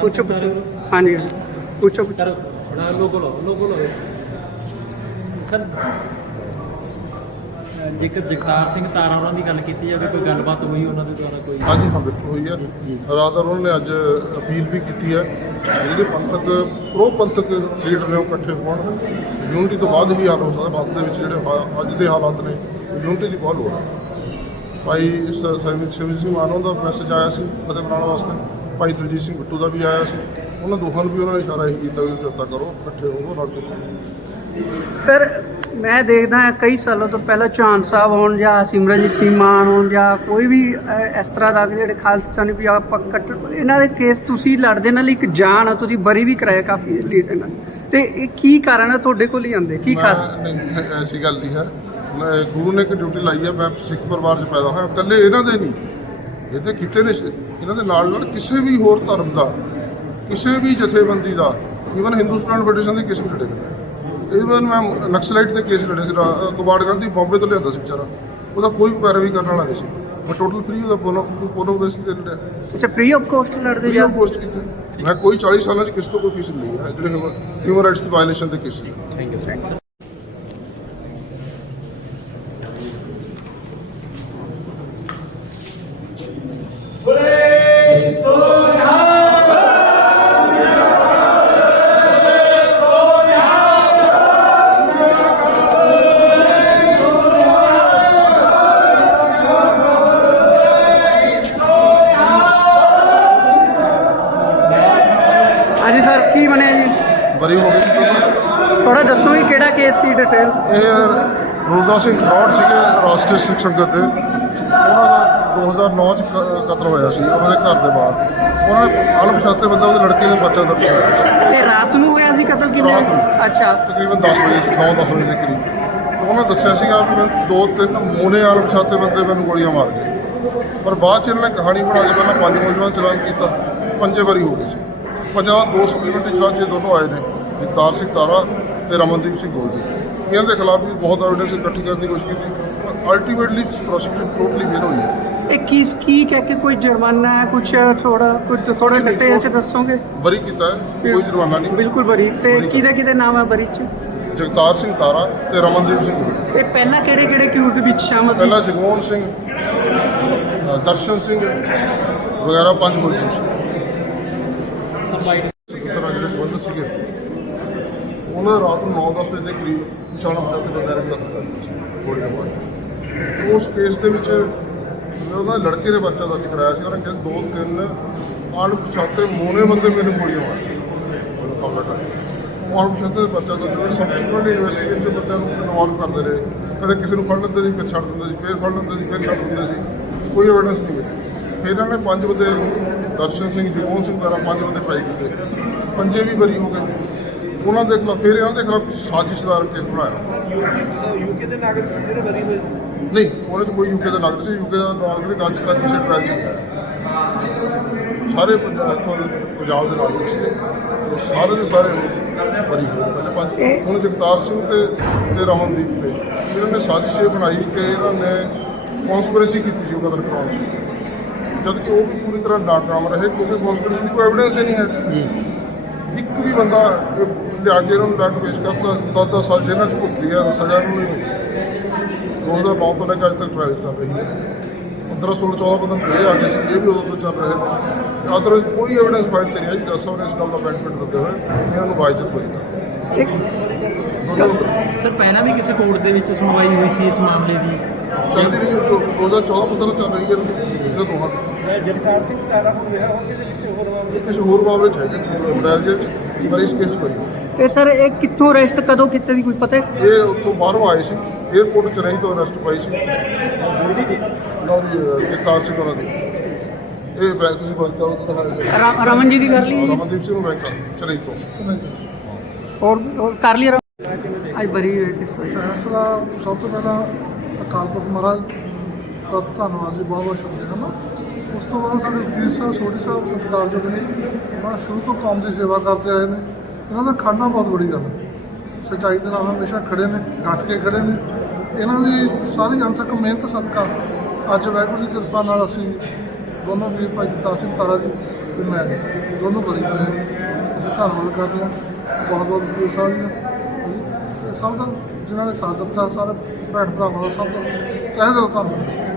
ਪੁੱਛੋ ਪੁੱਛੋ। ਹਾਂਜੀ। ਪੁੱਛੋ ਪੁੱਛੋ। ਕਰੋ। ਬਣਾ ਲੋਗੋ ਲਓ ਲੋਗੋ ਲਓ। ਸਰ ਜੇਕਰ ਜਗਤਾਰ ਸਿੰਘ ਤਾਰਾ ਉਹਨਾਂ ਦੀ ਗੱਲ ਕੀਤੀ ਜਾਵੇ ਕੋਈ ਗੱਲਬਾਤ ਹੋਈ ਉਹਨਾਂ ਦੇ ਦੁਆਰਾ ਕੋਈ? ਹਾਂਜੀ ਹਾਂ ਬਿਲਕੁਲ ਹੋਈ ਹੈ। ਰਾਤ ਉਹਨਾਂ ਨੇ ਅੱਜ ਅਪੀਲ ਵੀ ਕੀਤੀ ਹੈ ਜਿਹੜੇ ਪੰਥਕ ਪ੍ਰੋ ਪੰਥਕ ਲੀਡਰ ਨੇ ਉਹ ਇਕੱਠੇ ਹੋਣ। ਯੂਨਿਟੀ ਤੋਂ ਬਾਅਦ ਹੀ ਹੱਲ ਹੋ ਸਕਦਾ ਬਾਅਦ ਦੇ ਵਿੱਚ ਜਿਹੜੇ ਅੱਜ ਦੇ ਹਾਲਾਤ ਨੇ ਯੂਨਿਟੀ ਦੀ ਬਹੁਤ ਲੋੜ ਹੈ। ਭਾਈ ਇਸ ਸਿਵ ਸਿੰਘ ਮਾਨੋ ਦਾ ਮੈਸੇਜ ਆਇਆ ਸੀ ਫਤਿਹ ਬਣਾਉਣ ਵਾਸਤੇ। ਭਾਈ ਦਲਜੀਤ ਸਿੰਘ ਬਿੱਟੂ ਦਾ ਵੀ ਆਇਆ ਸੀ। ਉਹਨਾਂ ਦੋਹਾਂ ਨੂੰ ਵੀ ਉਹਨਾਂ ਨੇ ਇਸ਼ਾਰਾ ਇਹੀ ਕੀਤਾ ਵੀ ਜੋਤਾ ਕਰੋ ਇਕੱਠੇ ਹੋਵੋ ਰਲ ਕੇ। ਸਰ ਮੈਂ ਦੇਖਦਾ ਹਾਂ ਕਈ ਸਾਲਾਂ ਤੋਂ ਪਹਿਲਾਂ ਚੌਹਾਨ ਸਾਹਿਬ ਹੋਣ ਜਾਂ ਸਿਮਰਨਜੀਤ ਸਿੰਘ ਮਾਨ ਹੋਣ ਜਾਂ ਕੋਈ ਵੀ ਇਸ ਤਰ੍ਹਾਂ ਦਾ ਜਿਹੜੇ ਖਾਲਸਤਾਨੀ ਪੰਜਾਬ ਪ- ਕੱਟ ਇਹਨਾਂ ਦੇ ਕੇਸ ਤੁਸੀਂ ਲੜਦੇ ਨਾਲ ਇੱਕ ਜਾਨ ਆ ਤੁਸੀਂ ਬਰੀ ਵੀ ਕਰਾਇਆ ਕਾਫੀ ਲੀਡਰ ਨਾਲ ਤੇ ਇਹ ਕੀ ਕਾਰਨ ਹੈ ਤੁਹਾਡੇ ਕੋਲ ਹੀ ਆਉਂਦੇ? ਕੀ ਖਾਸ? ਐਸੀ ਗੱਲ ਨਹੀਂ ਹੈ। ਗੁਰੂ ਨੇ ਇੱਕ ਡਿਊਟੀ ਲਾਈ ਹੈ ਮੈਂ ਸਿੱਖ ਪਰਿਵਾਰ 'ਚ ਪੈਦਾ ਹੋਇਆ ਇਕੱਲੇ ਇਹਨਾਂ ਦੇ ਨਹੀਂ। ਇਹਦੇ ਕੀਤੇ ਨੇ ਇਹਨਾਂ ਦੇ ਨਾਲ ਨਾਲ ਕਿਸੇ ਵੀ ਹੋਰ ਧਰਮ ਦਾ ਕਿਸੇ ਵੀ ਜਥੇਬੰਦੀ ਦਾ ਈਵਨ ਹਿੰਦੁਸਤਾਨ ਫੈਡਰੇਸ਼ਨ ਦੇ ਕੇਸ ਵੀ ਲੜੇ ਨੇ ਇਵਨ ਮੈਂ ਨਕਸਲਾਈਟ ਦੇ ਕੇਸ ਲੜੇ ਸੀ ਕਬਾੜ ਗਾਂਧੀ ਬੰਬੇ ਤੋਂ ਲਿਆਂਦਾ ਸੀ ਵਿਚਾਰਾ। ਉਹਦਾ ਕੋਈ ਪੈਰਵੀ ਕਰਨ ਵਾਲਾ ਨਹੀਂ ਸੀ। ਮੈਂ ਟੋਟਲ ਫ੍ਰੀ ਉਹਦਾ ਪੋਨੋ ਪੋਨੋ ਬੇਸ ਤੇ ਲੜਿਆ। ਅੱਛਾ ਫ੍ਰੀ ਆਫ ਕੋਸਟ ਲੜਦੇ ਫ੍ਰੀ ਜਾਂ? ਆਫ ਕੋਸਟ ਕੀਤੇ। ਮੈਂ ਕੋਈ 40 ਸਾਲਾਂ 'ਚ ਕਿਸੇ ਤੋਂ ਕੋਈ ਫੀਸ ਨਹੀਂ ਲਈ ਹੈ ਜਿਹੜੇ ਹਿਊਮਨ ਰਾਈਟਸ ਦੀ ਵਾਇਲੇਸ਼ਨ ਦੇ ਕੇਸ ਥੈਂਕ ਯੂ ਸਰ ਥੋੜਾ ਦੱਸੋ ਵੀ ਕਿਹੜਾ ਕੇਸ ਸੀ ਡਿਟੇਲ ਇਹ ਗੁਰਦਾਸ ਸਿੰਘ ਖਰੋੜ ਸੀਗੇ ਰਾਸ਼ਟਰੀ ਸਿੱਖ ਸੰਗਤ ਦੇ। ਉਹਨਾਂ ਦਾ 2009 ਚ ਕ- ਕਤਲ ਹੋਇਆ ਸੀ ਉਹਨਾਂ ਦੇ ਘਰ ਦੇ ਬਾਹਰ। ਉਹਨਾਂ ਨੇ ਅਣਪਛਾਤੇ ਬੰਦਾ ਉਹਦੇ ਲੜਕੇ ਦੇ ਬੱਚਾ ਦਾ ਹੋਇਆ ਸੀ। ਇਹ ਰਾਤ ਨੂੰ ਹੋਇਆ ਸੀ ਕਤਲ ਕਿੰਨੇ ਰਾਤ ਨੂੰ। ਅੱਛਾ। ਤਕਰੀਬਨ 10 ਵਜੇ ਸੀ 9-10 ਵਜੇ ਦੇ ਕਰੀਬ। ਉਹਨਾਂ ਦੱਸਿਆ ਸੀਗਾ ਵੀ ਮੈਨੂੰ ਦੋ ਤਿੰਨ ਮੋਨੇ ਅਣਪਛਾਤੇ ਬੰਦੇ ਮੈਨੂੰ ਗੋਲੀਆਂ ਮਾਰ ਗਏ। ਪਰ ਬਾਅਦ ਚ ਇਹਨਾਂ ਨੇ ਕਹਾਣੀ ਬਣਾ ਕੇ ਪਹਿਲਾਂ ਪੰਜ ਨੌਜਵਾਨ ਚਲਾਨ ਕੀਤਾ ਪੰਜੇ ਵਾਰੀ ਹੋ ਗਏ ਸੀ। ਪੰਜਾਂ ਦਾ ਦੋ ਸਪਲੀਮੈਂਟਰੀ ਚਲਾਨ ਚ ਦੋਨੋਂ ਆਏ ਨੇ। ਜਗਤਾਰ ਸਿੰਘ ਤਾਰਾ ਤੇ ਰਮਨਦੀਪ ਸਿੰਘ ਗੋਲਦੀ ਇਹਨਾਂ ਦੇ ਖਿਲਾਫ ਵੀ ਬਹੁਤ ਐਵੀਡੈਂਸ ਇਕੱਠੀ ਕਰਨ ਦੀ ਕੋਸ਼ਿਸ਼ ਕੀਤੀ। ਅਲਟੀਮੇਟਲੀ ਪ੍ਰੋਸੀਕਿਊਸ਼ਨ ਟੋਟਲੀ ਫੇਲ ਹੋਈ ਹੈ। ਇਹ ਕੀ ਕੀ ਕਹਿ ਕੇ ਕੋਈ ਜੁਰਮਾਨਾ ਹੈ? ਕੁਝ ਥੋੜਾ ਕੁਝ ਥੋੜਾ ਡਿਟੇਲ ਚ ਦੱਸੋਗੇ? ਬਰੀ ਕੀਤਾ ਹੈ। ਕੋਈ ਜੁਰਮਾਨਾ ਨਹੀਂ। ਬਿਲਕੁਲ ਬਰੀ ਤੇ ਕਿਹਦੇ ਕਿਹਦੇ ਨਾਮ ਹੈ ਬਰੀ ਚ? ਜਗਤਾਰ ਸਿੰਘ ਤਾਰਾ ਤੇ ਰਮਨਦੀਪ ਸਿੰਘ ਇਹ ਪਹਿਲਾਂ ਕਿਹੜੇ ਕਿਹੜੇ ਅਕਿਊਜ਼ਡ ਵਿੱਚ ਸ਼ਾਮਲ ਸੀ? ਪਹਿਲਾਂ ਜਗਮੋਹਨ ਸਿੰਘ ਦਰਸ਼ਨ ਸਿੰਘ ਵਗੈਰਾ ਪੰਜ ਮੁਲਜ਼ਮ ਸੀ ਸਰ ਬਾਈਟ ਤਰ੍ਹਾਂ ਜਿਹੜੇ ਸੰਬੰਧਿਤ ਸੀਗੇ ਉਹਨਾਂ ਨੇ ਰਾਤ ਨੂੰ 9-10 ਵਜੇ ਦੇ ਕਰੀਬ ਨਿਸ਼ਾਨਾ ਪਛਾਣ ਕੇ ਬੰਦਾ ਰੱਖਦਾ ਸੀ, ਗੋਲੀਆਂ ਮਾਰ ਕੇ। ਉਸ ਕੇਸ ਦੇ ਵਿੱਚ ਉਹਨਾਂ ਲੜਕੇ ਨੇ ਬੱਚਾ ਦਰਜ ਕਰਾਇਆ ਸੀ, ਉਹਨਾਂ ਨੇ ਕਿਹਾ ਦੋ ਤਿੰਨ ਅਣਪਛਾਤੇ ਮੋਨੇ ਬੰਦੇ ਮੈਨੂੰ ਗੋਲੀਆਂ ਮਾਰ ਕੇ ਉਹਨੂੰ ਕਮਲਾ ਕਰ ਉਹ ਅਣਪਛਾਤੇ ਬੱਚਾ ਦਰਜ ਕਰਾਇਆ ਸਬਸੀਕੁਐਂਟ ਇਨਵੈਸਟੀਗੇਸ਼ਨ ਦੇ ਬੰਦਿਆਂ ਨੂੰ ਇਨਵੋਲਵ ਕਰਦੇ ਰਹੇ। ਕਦੇ ਕਿਸੇ ਨੂੰ ਫੜ ਲੈਂਦੇ ਸੀ, ਫਿਰ ਛੱਡ ਦਿੰਦੇ ਸੀ, ਫਿਰ ਫੜ ਲੈਂਦੇ ਸੀ, ਫਿਰ ਛੱਡ ਦਿੰਦੇ ਸੀ। ਕੋਈ ਐਵੀਡੈਂਸ ਨਹੀਂ ਮਿਲੀ ਫਿਰ ਇਹਨਾਂ ਨੇ ਪੰਜ ਬੰਦੇ, ਦਰਸ਼ਨ ਸਿੰਘ, ਜਗਮੋਹਨ ਸਿੰਘ ਦੁਆਰਾ ਪੰਜ ਬੰਦੇ ਟਰਾਈ ਕੀਤੇ। ਪੰਜੇ ਵੀ ਬਰੀ ਹੋ ਗਏ। ਉਹਨਾਂ ਦੇ ਖਿਲਾਫ ਫਿਰ ਇਹਨਾਂ ਦੇ ਖਿਲਾਫ ਸਾਜ਼ਿਸ਼ ਦਾ ਕੇਸ ਬਣਾਇਆ। ਯੂਕੇ ਦੇ ਨਾਗਰਿਕ ਸੀ ਜਿਹੜੇ ਬਰੀ ਹੋਏ ਸੀ? ਨਹੀਂ ਉਹਦੇ ਚ ਕੋਈ ਯੂਕੇ ਦਾ ਨਾਗਰਿਕ ਸੀ ਯੂਕੇ ਦਾ ਨਾਗਰਿਕ ਅੱਜ ਤੱਕ ਕਿਸੇ ਟਰਾਇਲ 'ਚ ਨਹੀਂ ਆਇਆ। ਸਾਰੇ ਪੰਜਾਬ ਇੱਥੋਂ ਦੇ ਪੰਜਾਬ ਦੇ ਨਾਗਰਿਕ ਸੀਗੇ। ਤੇ ਸਾਰੇ ਦੇ ਸਾਰੇ ਬਰੀ ਹੋਏ। ਪਹਿਲੇ ਪੰਜ ਹੁਣ ਜਗਤਾਰ ਸਿੰਘ ਤੇ ਤੇ ਰਮਨਦੀਪ ਤੇ। ਇਹਨਾਂ ਨੇ ਸਾਜ਼ਿਸ਼ ਇਹ ਬਣਾਈ ਕਿ ਇਹਨਾਂ ਨੇ ਕਨਸਪੀਰੇਸੀ ਕੀਤੀ ਸੀ ਉਹ ਕਤਲ ਕਰਾਉਣ ਸੀ ਜਦ ਕਿ ਉਹ ਵੀ ਪੂਰੀ ਤਰ੍ਹਾਂ ਨਾਕਾਮ ਰਹੇ ਕਿਉਂਕਿ ਕਨਸਪੀਰੇਸੀ ਦੀ ਕੋਈ ਐਵੀਡੈਂਸ ਹੀ ਨਹੀਂ ਹੈ। ਇੱਕ ਵੀ ਬੰਦਾ ਲਿਆ ਕੇ ਇਹਨਾਂ ਨੂੰ ਡੱਕ ਪੇਸ਼ ਕਰਤਾ ਦਸ ਦਸ ਸਾਲ ਜੇਲ੍ਹਾਂ ਚ ਭੁਗਤੀ ਹੈ ਸਜ਼ਾ ਨੂੰ ਨਹੀਂ। ਮਿਲੀ 2009 ਤੋਂ ਲੈ ਕੇ ਅੱਜ ਤੱਕ ਟ੍ਰਾਇਲ ਚੱਲ ਰਹੀ ਹੈ। 15 16 14 ਬੰਦੇ ਫੇਰ ਆ ਗਏ ਸੀ ਇਹ ਵੀ ਉਦੋਂ ਤੋਂ ਚੱਲ ਰਹੇ ਨੇ ਅਦਰਵਾਈਜ਼ ਕੋਈ ਐਵੀਡੈਂਸ ਫਾਈਲ ਤੇ ਨਹੀਂ ਆਈ ਜੱਜ ਸਾਹਿਬ ਨੇ ਇਸ ਗੱਲ ਦਾ ਬੈਨੀਫਿਟ ਦਿੰਦੇ ਹੋਏ ਇਹਨਾਂ ਨੂੰ ਇੱਕ ਦੋਨੋਂ ਸਰ ਪਹਿਲਾਂ ਵੀ ਕਿਸੇ ਕੋਰਟ ਦੇ ਵਿੱਚ ਸੁਣਵਾਈ ਹੋਈ ਸੀ ਇਸ ਮਾਮਲੇ ਦੀ? ਚੱਲਦੀ ਰਹੀ 2014 15 ਚੱਲ ਰਹੀ ਹੈ ਇਹਨਾਂ ਦੋਹਾਂ ਦੀ। ਮੈਂ ਜਗਤਾਰ ਸਿੰਘ ਤਾਰਾ ਹੋ ਕੇ ਤੇ ਕਿਸੇ ਹੋਰ ਮਾਮਲੇ ਕਿਸੇ ਹੋਰ ਮਾਮਲੇ ਚ ਹੈਗੇ ਬਰੈਲ ਜੇਲ੍ਹ ਚ ਪਰ ਇਸ ਕੇਸ ਬਰੀ ਤੇ ਸਰ ਇਹ ਕਿੱਥੋਂ ਅਰੈਸਟ ਕਦੋਂ ਕੀਤੇ ਦੀ ਕੋਈ ਪਤਾ ਹੈ? ਇਹ ਉੱਥੋਂ ਬਾਹਰੋਂ ਆਏ ਸੀ 에어ਪੋਰਟ ਚ ਰਹੀ ਤੋਂ ਅਰੈਸਟ ਪਾਈ ਸੀ। ਜੀ? ਜਗਤਾਰ ਸਿੰਘ ਹੋਰਾਂ ਦੀ। ਇਹ ਬੈਂਕ ਤੁਸੀਂ ਬੰਦ ਰਾ- ਰਮਨ ਜੀ ਦੀ ਕਰ ਲਈ ਰਮਨਦੀਪ ਸਿੰਘ ਨੂੰ ਬੈਂਕ ਚਲੇ ਤੋਂ ਔਰ ਔਰ ਕਰ ਲਈ ਅੱਜ ਬਰੀ ਕਿਸ ਤੋਂ ਫੈਸਲਾ ਸਭ ਤੋਂ ਪਹਿਲਾਂ ਅਕਾਲ ਪੁਰਖ ਮਹਾਰਾਜ ਦਾ ਧੰਨਵਾਦ ਜੀ ਬਹੁਤ ਬਹੁਤ ਸ਼ੁਕਰੀਆ ਨਾ ਉਸ ਤੋਂ ਬਾਅਦ ਸਾਡੇ ਵੀਰ ਸਾਹਿਬ, ਛੋਟੀ ਸਾਹਿਬ ਕਾਰਜੋਗ ਨੇ ਮੈਂ ਸ਼ੁਰੂ ਤੋਂ ਕੌਮ ਦੀ ਸੇਵਾ ਕਰਦੇ ਆਏ ਨੇ। ਇਹਨਾਂ ਦਾ ਖੜਨਾ ਬਹੁਤ ਬੜੀ ਗੱਲ ਹੈ। ਸੱਚਾਈ ਦੇ ਨਾਲ ਹਮੇਸ਼ਾ ਖੜੇ ਨੇ, ਡਟ ਕੇ ਖੜੇ ਨੇ। ਇਹਨਾਂ ਦੀ ਸਾਰੀ ਜਨਤਕ ਮਿਹਨਤ, ਸਦਕਾ। ਅੱਜ ਵਾਹਿਗੁਰੂ ਦੀ ਕਿਰਪਾ ਨਾਲ ਅਸੀਂ ਦੋਨੋਂ ਵੀਰ ਭਾਈ ਜਗਤਾਰ ਸਿੰਘ ਤਾਰਾ ਜੀ ਤੇ ਮੈਂ ਦੋਨੋਂ ਬਰੀ ਹੋਏ ਅਸੀਂ ਧੰਨਵਾਦ ਕਰਦੇ ਹਾਂ। ਬਹੁਤ ਬਹੁਤ ਵਕੀਲ ਸਾਹਿਬ ਜੀ ਸਭ ਦਾ ਜਿਨ੍ਹਾਂ ਨੇ ਸਾਥ ਦਿੱਤਾ ਸਾਰੇ ਭੈਣ ਭਰਾਵਾਂ ਦਾ ਸਭ ਦਾ ਤਹਿ ਦਿਲੋਂ ਧੰਨਵਾਦ